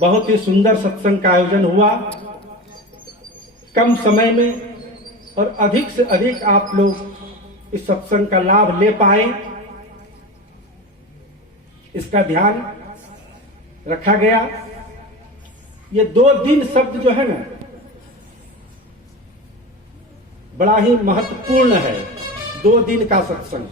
बहुत ही सुंदर सत्संग का आयोजन हुआ। कम समय में और अधिक से अधिक आप लोग इस सत्संग का लाभ ले पाए, इसका ध्यान रखा गया। ये 2 दिन शब्द जो है ना, बड़ा ही महत्वपूर्ण है। 2 दिन का सत्संग,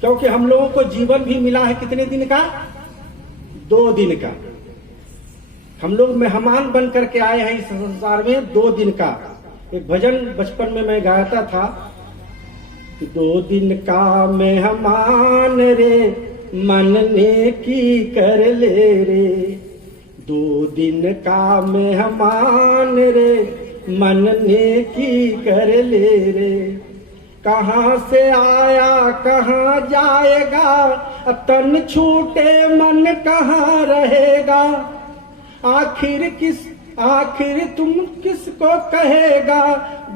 क्योंकि हम लोगों को जीवन भी मिला है कितने दिन का? 2 दिन का। हम लोग मेहमान बन करके आए हैं इस संसार में 2 दिन का। एक भजन बचपन में मैं गाता था कि 2 दिन का मेहमान रे, मन ने की कर ले रे। 2 दिन का मेहमान रे, मन ने की कर ले रे। कहाँ से आया कहाँ जाएगा, तन छूटे मन कहाँ रहेगा। आखिर तुम किसको कहेगा,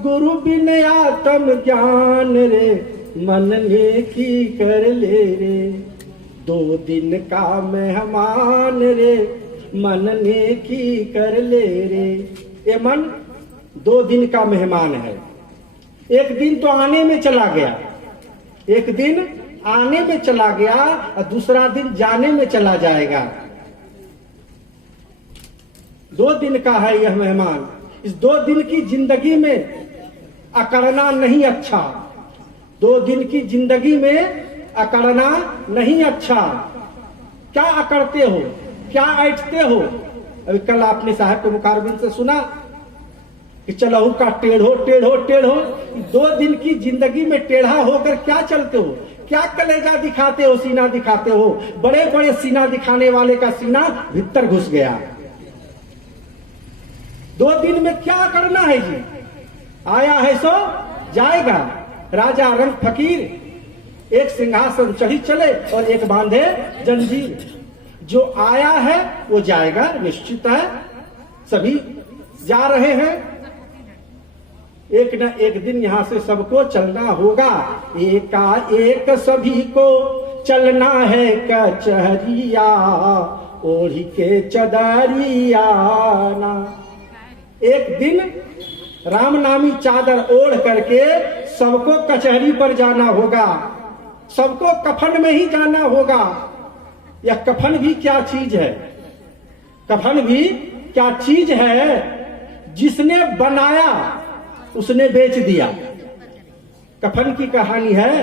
गुरु बिन आत्म ज्ञान रे, मन ने की कर ले रे। 2 दिन का मेहमान रे, मन ने की कर ले रे। ये मन 2 दिन का मेहमान है। एक दिन तो आने में चला गया, एक दिन आने में चला गया और दूसरा दिन जाने में चला जाएगा। 2 दिन का है यह मेहमान। इस 2 दिन की जिंदगी में अकड़ना नहीं अच्छा। 2 दिन की जिंदगी में अकड़ना नहीं अच्छा। क्या अकड़ते हो, क्या ऐठते हो? अभी कल आपने साहब के मुखारबिन से सुना कि चलहु का टेढ़ो टेढ़ो टेढ़ो। 2 दिन की जिंदगी में टेढ़ा होकर क्या चलते हो? क्या कलेजा दिखाते हो, सीना दिखाते हो? बड़े बड़े सीना दिखाने वाले का सीना भीतर घुस गया। 2 दिन में क्या करना है जी? आया है सो जाएगा। राजा रंग फकीर एक सिंहासन चढ़ी चले और एक बांधे जंजीर। जो आया है वो जाएगा, निश्चित है। सभी जा रहे हैं, एक न एक दिन यहां से सबको चलना होगा। एकाएक सभी को चलना है कचहरिया, ओढ़ी के चदरिया ना। एक दिन रामनामी चादर ओढ़ करके सबको कचहरी पर जाना होगा, सबको कफन में ही जाना होगा। यह कफन भी क्या चीज है? कफन भी क्या चीज है? जिसने बनाया उसने बेच दिया। कफन की कहानी है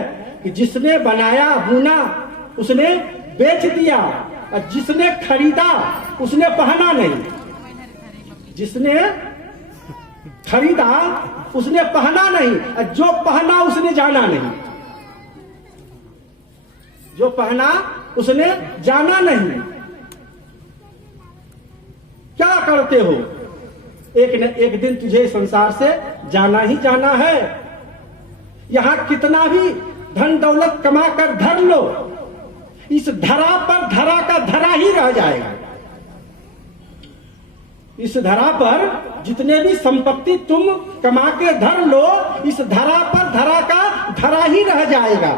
कि जिसने बनाया बुना उसने बेच दिया, और जिसने खरीदा उसने पहना नहीं। जिसने खरीदा उसने पहना नहीं, और जो पहना उसने जाना नहीं। जो पहना उसने जाना नहीं। क्या करते हो? एक न एक दिन तुझे संसार से जाना ही जाना है। यहां कितना भी धन दौलत कमा कर धर लो, इस धरा पर धरा का धरा ही रह जाएगा। इस धरा पर जितने भी संपत्ति तुम कमा के धर लो, इस धरा पर धरा का धरा ही रह जाएगा,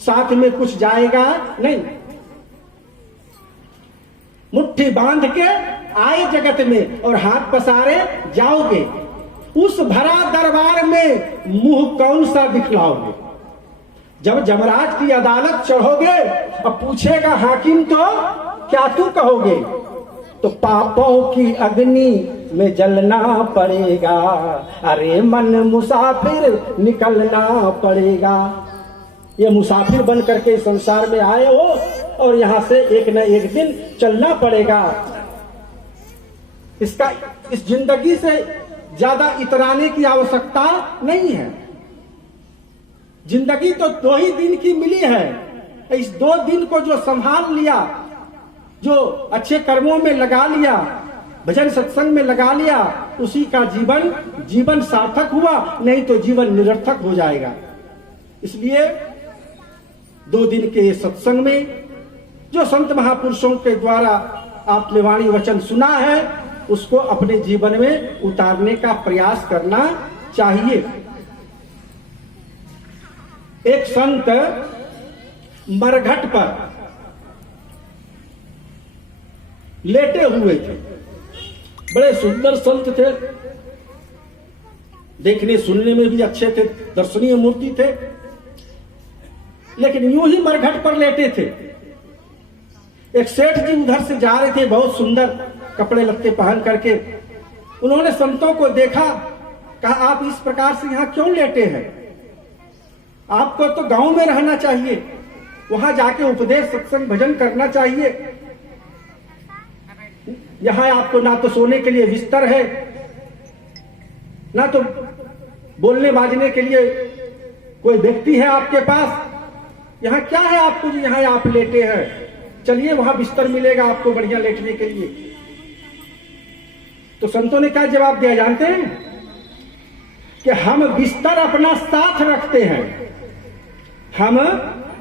साथ में कुछ जाएगा नहीं। मुट्ठी बांध के आए जगत में और हाथ पसारे जाओगे। उस भरा दरबार में मुंह कौन सा दिखलाओगे? जब जमराज की अदालत चढ़ोगे और पूछेगा हाकिम तो क्या तू कहोगे? तो पापों की अग्नि में जलना पड़ेगा, अरे मन मुसाफिर निकलना पड़ेगा। ये मुसाफिर बन करके संसार में आए हो और यहां से एक न एक दिन चलना पड़ेगा। इस जिंदगी से ज्यादा इतराने की आवश्यकता नहीं है। जिंदगी तो 2 ही दिन की मिली है। इस 2 दिन को जो संभाल लिया, जो अच्छे कर्मों में लगा लिया, भजन सत्संग में लगा लिया, उसी का जीवन सार्थक हुआ, नहीं तो जीवन निरर्थक हो जाएगा। इसलिए 2 दिन के सत्संग में जो संत महापुरुषों के द्वारा आपने वाणी वचन सुना है, उसको अपने जीवन में उतारने का प्रयास करना चाहिए। एक संत मरघट पर लेटे हुए थे। बड़े सुंदर संत थे, देखने सुनने में भी अच्छे थे, दर्शनीय मूर्ति थे, लेकिन यूं ही मरघट पर लेटे थे। एक सेठ जी उधर से जा रहे थे, बहुत सुंदर कपड़े लत्ते पहन करके। उन्होंने संतों को देखा, कहा आप इस प्रकार से यहां क्यों लेटे हैं? आपको तो गांव में रहना चाहिए, वहां जाके उपदेश सत्संग भजन करना चाहिए। यहां आपको ना तो सोने के लिए बिस्तर है, ना तो बोलने बाजने के लिए कोई व्यक्ति है आपके पास। यहां क्या है आपको जो यहां आप लेटे हैं? चलिए वहां बिस्तर मिलेगा आपको बढ़िया लेटने के लिए। तो संतों ने क्या जवाब दिया जानते हैं? कि हम बिस्तर अपना साथ रखते हैं, हम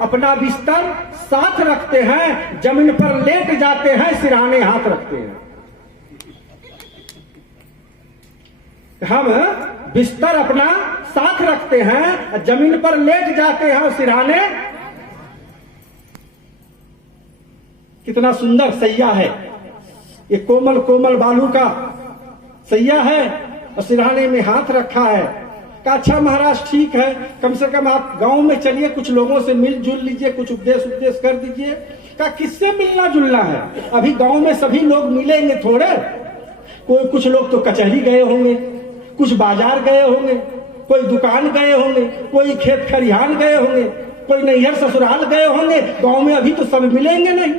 अपना बिस्तर साथ रखते हैं, जमीन पर लेट जाते हैं, सिरहाने हाथ रखते हैं। हम बिस्तर अपना साथ रखते हैं, जमीन पर लेट जाते हैं, सिरहाने। कितना सुंदर सैया है, ये कोमल कोमल बालू का सैया है और सिरहाने में हाथ रखा है। कहा अच्छा महाराज ठीक है, कम से कम आप गांव में चलिए, कुछ लोगों से मिल जुल लीजिए, कुछ उपदेश कर दीजिए। कहा किससे मिलना जुलना है? अभी गांव में सभी लोग मिलेंगे थोड़े, कोई कुछ लोग तो कचहरी गए होंगे, कुछ बाजार गए होंगे, कोई दुकान गए होंगे, कोई खेत खरिहान गए होंगे, कोई नैहर ससुराल गए होंगे। गांव में अभी तो सब मिलेंगे नहीं,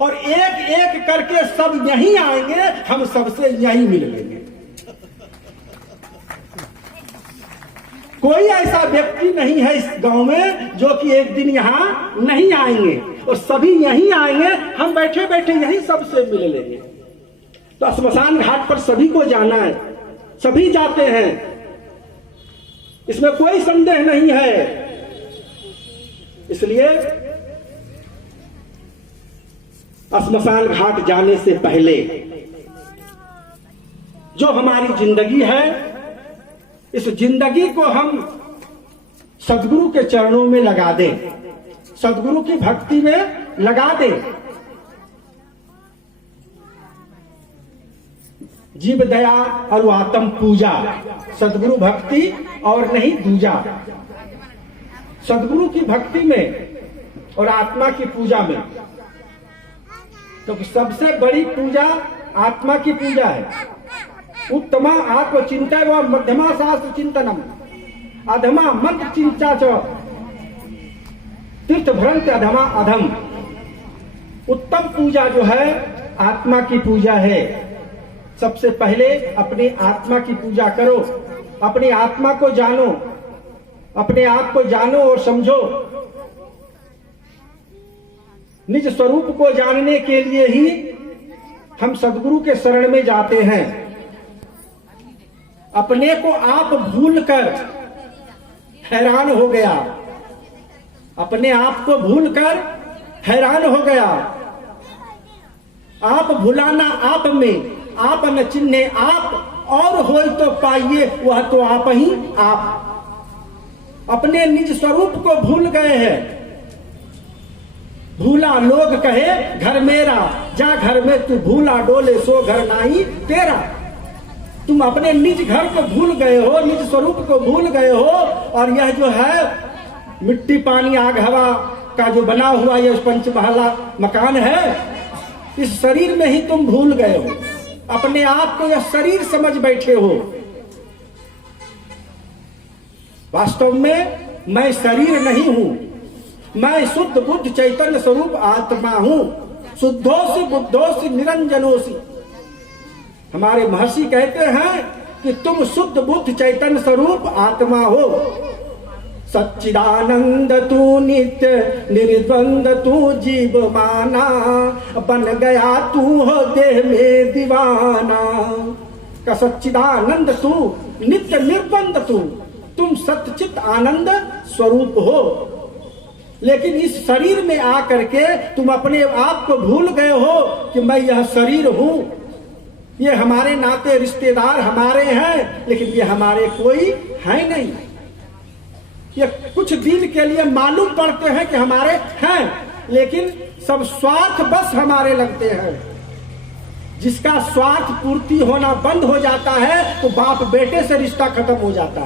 और एक एक करके सब यहीं आएंगे, हम सबसे यहीं मिल लेंगे। कोई ऐसा व्यक्ति नहीं है इस गांव में जो कि एक दिन यहां नहीं आएंगे, और सभी यहीं आएंगे, हम बैठे बैठे यहीं सबसे मिल लेंगे। तो श्मशान घाट पर सभी को जाना है, सभी जाते हैं, इसमें कोई संदेह नहीं है। इसलिए श्मशान घाट जाने से पहले जो हमारी जिंदगी है, इस जिंदगी को हम सदगुरु के चरणों में लगा दें, सदगुरु की भक्ति में लगा दें। जीव दया और आत्म पूजा, सदगुरु भक्ति और नहीं दूजा। सदगुरु की भक्ति में और आत्मा की पूजा में, तो सबसे बड़ी पूजा आत्मा की पूजा है। उत्तमा आत्मचिंता व मध्यमा शास्त्र चिंतनम, अधमा मंत्र चिंता च तीर्थ भ्रंत अधमा अधम। उत्तम पूजा जो है आत्मा की पूजा है। सबसे पहले अपनी आत्मा की पूजा करो, अपनी आत्मा को जानो, अपने आप को जानो और समझो। निज स्वरूप को जानने के लिए ही हम सदगुरु के शरण में जाते हैं। अपने को आप भूलकर हैरान हो गया, अपने आप को भूलकर हैरान हो गया। आप भुलाना आप में, आप न चिन्हे आप, और होय तो पाइए वह तो आप ही आप। अपने निज स्वरूप को भूल गए हैं। भूला लोग कहे घर मेरा, जा घर में तू भूला डोले सो घर नाही तेरा। तुम अपने निज घर को भूल गए हो, निज स्वरूप को भूल गए हो, और यह जो है मिट्टी पानी आग हवा का जो बना हुआ यह पंचमहला मकान है, इस शरीर में ही तुम भूल गए हो। अपने आप को यह शरीर समझ बैठे हो। वास्तव में मैं शरीर नहीं हूं, मैं शुद्ध बुद्ध चैतन्य स्वरूप आत्मा हूं। शुद्धोसी बुद्धोसी निरंजनोसी। हमारे महर्षि कहते हैं कि तुम शुद्ध बुद्ध चैतन्य स्वरूप आत्मा हो। सच्चिदानंद तू नित्य निर्द्वंद तू जीव माना, बन गया तू हो देह में दीवाना। का सच्चिदानंद तू नित्य निर्द्वंद तू, तुम सच्चित आनंद स्वरूप हो। लेकिन इस शरीर में आकर के तुम अपने आप को भूल गए हो कि मैं यह शरीर हूं। ये हमारे नाते रिश्तेदार हमारे हैं, लेकिन ये हमारे कोई है नहीं। ये कुछ दिन के लिए मालूम पड़ते हैं कि हमारे हैं, लेकिन सब स्वार्थ बस हमारे लगते हैं। जिसका स्वार्थ पूर्ति होना बंद हो जाता है तो बाप बेटे से रिश्ता खत्म हो जाता है।